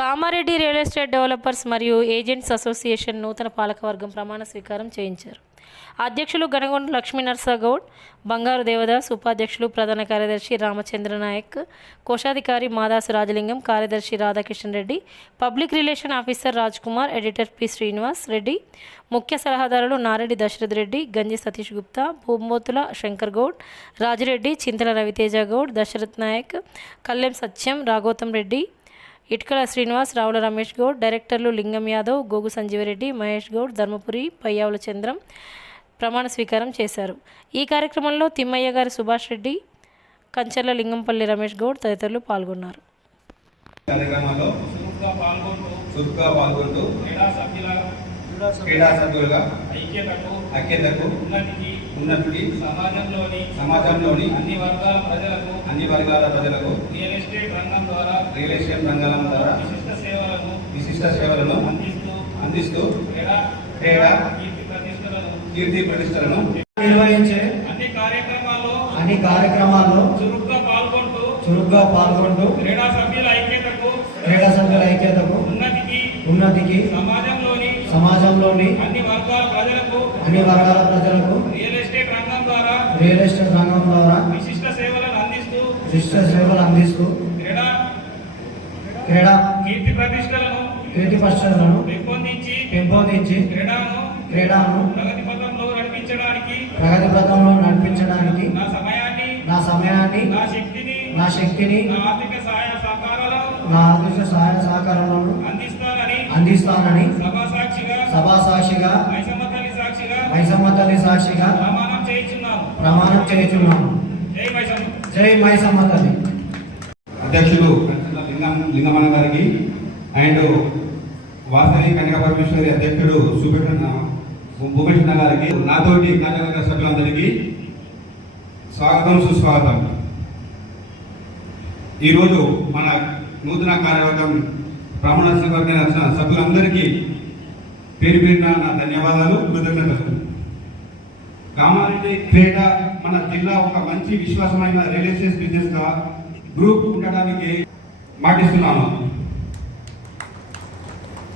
Kamareddy real estate developers మరియు agents association నూతన పాలకవర్గం ప్రమాణ స్వీకారం చేయించారు. అధ్యక్షులు గనగొండ లక్ష్మీ నర్సగౌడ్ బంగారు దేవదాస్ ఉపాధ్యక్షులు ప్రధాన కార్యదర్శి రామచంద్ర నాయక్ కోశాధికారి మాదాసు రాజలింగం కార్యదర్శి Radhakishan Reddy public relation officer Raj Kumar editor P Srinivas Reddy ముఖ్య సలహాదారులు నారెడ్డి దశరథ్ రెడ్డి గంజి సతీష్ గుప్తా భూమోతుల శంకర్ గౌడ్ రాజిరెడ్డి చింతల రవితేజ గౌడ్ దశరథ్ నాయక్ కల్లెం సత్యం రాఘోతం రెడ్డి ఇటుకల శ్రీనివాస్ రావుల రమేష్ గౌడ్ డైరెక్టర్లు లింగం యాదవ్ గోగు సంజీవరెడ్డి మహేష్ గౌడ్ ధర్మపురి పయ్యావుల చంద్రం ప్రమాణ స్వీకారం చేశారు. ఈ కార్యక్రమంలో తిమ్మయ్య గారి సుభాష్ రెడ్డి కంచర్ల లింగంపల్లి రమేష్ గౌడ్ తదితరులు పాల్గొన్నారు. కార్యక్రమాల్లో చురుగ్గా పాల్గొంటూ చురుగ్గా పాల్గొంటూ క్రీడా సభ్యుల క్రీడా సభ్యులుగా ఐక్యతకు ఐక్యతకు ఉన్నతికి ఉన్నతికి సమాజంలోని సమాజంలోని అన్ని వర్గాల ప్రజలకు అన్ని వర్గాల ప్రజలకు రియల్ ఎస్టేట్ రంగం ద్వారా రియల్ ఎస్టేట్ రంగం ద్వారా విశిష్ట సేవలను విశిష్ట సేవలను అందిస్తూ అందిస్తూ క్రీడా క్రీడా కీర్తి ప్రతిష్టలను కీర్తి ప్రతిష్టలను నిర్వహించే అన్ని కార్యక్రమాల్లో అన్ని కార్యక్రమాల్లో చురుగ్గా పాల్గొంటూ చురుగ్గా పాల్గొంటూ క్రీడా సభ్యుల ఐక్యతకు క్రీడా సభ్యుల ఐక్యతకు ఉన్నతికి ఉన్నతికి సమాజంలోని సమాజంలోని అన్ని వర్గాల ప్రజలకు అన్ని వర్గాల ప్రజలకు రియల్ ఎస్టేట్ రంగం ద్వారా రియల్ ఎస్టేట్ రంగం ద్వారా విశిష్ట విశిష్ట సేవలు అందిస్తూ క్రీడా కీర్తి ప్రతిష్టలను కీర్తి పెంపొందించి పెంపొందించి క్రీడాను క్రీడాను ప్రగతి పథంలో నడిపించడానికి ప్రగతి పథంలో నడిపించడానికి నా సమయాన్ని నా సమయాన్ని నా శక్తిని నా శక్తిని నా ఆర్థిక సహాయ సహకారాలను నా ఆర్థిక సహాయ సహకారాలను అందిస్తానని అందిస్తానని సభా సాక్షిగా సభా సాక్షిగా సాక్షిగా సాక్షిగా ప్రమాణం చేయించున్నాను ప్రమాణం చేయుచున్నాను జై మైసమ్మ జై తల్లి అధ్యక్షులు లింగం గారికి అండ్ వాసవి కనక పరమేశ్వరి అధ్యక్షుడు సుభేషణ భూపేషణ గారికి నాతోటి కార్యవర్గ సభ్యులందరికీ స్వాగతం సుస్వాగతం. ఈరోజు మన నూతన కార్యవర్గం బ్రాహ్మణ స్వీకరణ సభ్యులందరికీ పేరు పేరున నా ధన్యవాదాలు కృతజ్ఞతలు. కామారెడ్డి క్రీడ మన జిల్లా ఒక మంచి విశ్వాసమైన రియల్ ఎస్టేట్ బిజినెస్గా గ్రూప్ ఉండడానికి మాటిస్తున్నాను.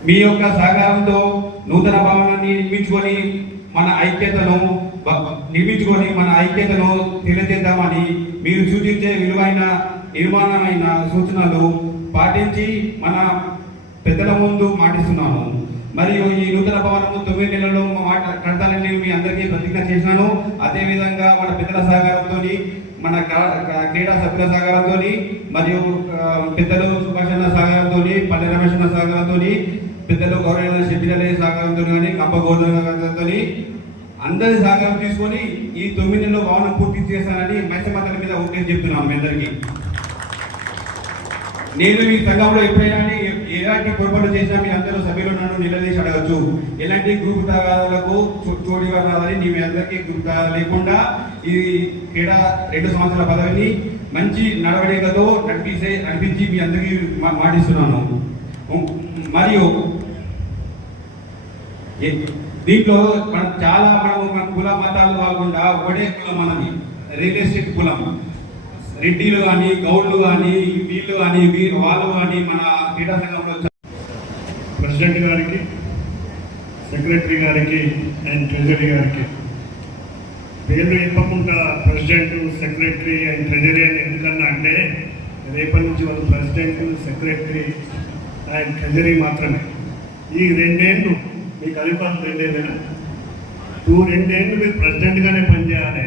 మీ యొక్క సహకారంతో నూతన భావనాన్ని నిర్మించుకొని మన ఐక్యతను నిర్మించుకొని మన ఐక్యతను తెలియజేద్దామని మీరు సూచించే విలువైన నిర్మాణమైన సూచనలు పాటించి మన పెద్దల ముందు మాటిస్తున్నాను. మరియు ఈ నూతన భవనము తొమ్మిది నెలల్లో మాట కడతానని మీ అందరికీ ప్రతిజ్ఞ చేసినాను. అదే విధంగా మన పెద్దల సహకారంతో మన క్రీడా సభ్యుల సహకారంతో మరియు పెద్దలు సుభాషణ సహకారంతో పల్లె రమేష్ సహకారంతో పెద్దలు గౌరవ శెట్టిలే సహకారంతో కానీ కంప గౌరవ సహకారంతో అందరి సహకారం తీసుకొని ఈ తొమ్మిది నెలల్లో భవనం పూర్తి చేస్తానని మైసమాతల మీద ఓకే చెప్తున్నాను మీ అందరికీ. నేను ఈ సంఘంలో ఎప్పుడైనా ఎలాంటి పొరపాటు చేసినా మీ అందరూ సభ్యులు నన్ను నిలదీసి అడగచ్చు. ఎలాంటి గ్రూప్ తగాదాలకు చో- చోటు రాదని మీ అందరికీ గ్రూప్ లేకుండా ఈ క్రీడా రెండు సంవత్సరాల పదవిని మంచి నడవడికతో నడిపిస్తే నడిపించి మీ అందరికీ మాటిస్తున్నాను. మరియు దీంట్లో మనం చాలా మనము మన కుల మతాలు కాకుండా ఒకటే కులం మనది. రియల్ ఎస్టేట్ కులం. రెడ్డిలు కానీ గౌడ్లు కానీ వీళ్ళు కానీ వీళ్ళు వాళ్ళు కానీ మన క్రీడా సంఘంలో ప్రెసిడెంట్ గారికి సెక్రటరీ గారికి అండ్ ట్రెజరీ గారికి. పేర్లు ఇవ్వకుండా ప్రెసిడెంట్ సెక్రటరీ అండ్ ట్రెజరీ అని ఎందుకన్నా అంటే రేపటి నుంచి వాళ్ళు ప్రెసిడెంట్ సెక్రటరీ అండ్ ట్రెజరీ మాత్రమే. ఈ రెండేళ్ళు మీకు అధికారం రెండేళ్ళేనా? టూ రెండేళ్ళు మీరు ప్రెసిడెంట్గానే పనిచేయాలి.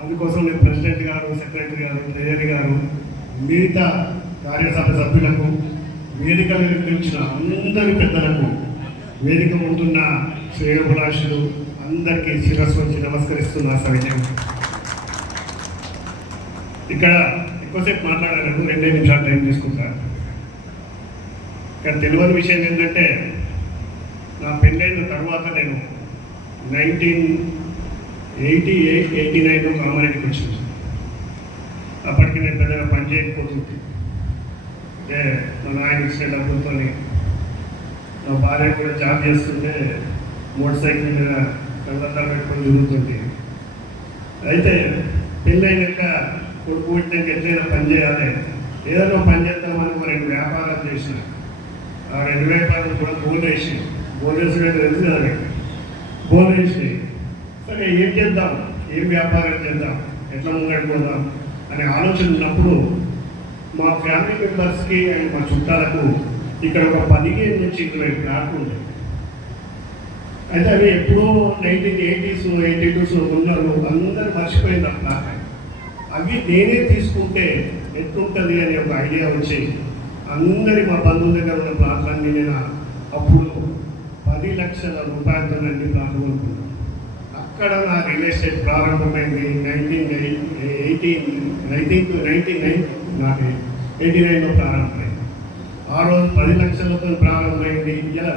అందుకోసం నేను ప్రెసిడెంట్ గారు సెక్రటరీ గారు ట్రెజరీ గారు మిగతా కార్యసభ సభ్యులకు వేదికలు నిర్మించిన అందరి పెద్దలకు వేదిక ముందున్న శ్రేయోభిలాషులు అందరికీ శిరస్సు వచ్చి నమస్కరిస్తున్నా సవినయం. ఇక్కడ ఎక్కువసేపు మాట్లాడారు రెండే నిమిషాలు టైం తీసుకుంటారు ఇక్కడ తెలియని విషయం ఏంటంటే నా పెళ్ళైన తర్వాత నేను నైన్టీన్ ఎయిటీ ఎయిట్ ఎయిటీ నైన్లో కామారెడ్డికి వచ్చింది. అప్పటికి నేను పెద్దగా పని చేయకపోతుంది అంటే మా నాయన ఇచ్చిన డబ్బులతో నా భార్య కూడా జాబ్ చేస్తుంటే మోటార్ సైకిల్ మీద కళ్ళద్దాలు పెట్టుకొని తిరుగుతుంది అయితే పెళ్ళైనాక కొడుకు పుట్టినాక ఎట్లయినా పని చేయాలి. ఏదైనా పని చేద్దామని రెండు వ్యాపారాలు చేసిన. ఆ రెండు వ్యాపారాలు కూడా బోల్ వేసి బోల్ వేసిన తెలుసు కదా మీకు. బోల్ వేసి సరే ఏం చేద్దాం? ఏం వ్యాపారం చేద్దాం? ఎట్లా ముంగడిపోదాం అనే ఆలోచన ఉన్నప్పుడు మా ఫ్యామిలీ మెంబర్స్కి అండ్ మా చుట్టాలకు ఇక్కడ ఒక పదిహేను నుంచి ఇరవై ప్లాట్లు ఉంటాయి అయితే అవి ఎప్పుడో నైన్టీన్ ఎయిటీస్ ఎయిటీ టూస్ ఉన్నారు అందరూ మర్చిపోయింది ఆ ప్లాట్ అవి నేనే తీసుకుంటే ఎట్లుంటుంది అనే ఒక ఐడియా వచ్చి అందరి మా బంధువుల దగ్గర ఉన్న ప్లాట్లన్నీ నేను అప్పుడు పది లక్షల రూపాయలతో అన్ని ప్లాట్లు కొనుక్కున్నాను అక్కడ నా రియల్ ఎస్టేట్ ప్రారంభమైంది nineteen eighteen nineteen two nineteen nine నాకు ఎయిటీ నైన్లో ప్రారంభమైంది. ఆ రోజు పది లక్షలతో ప్రారంభమైంది. ఇలా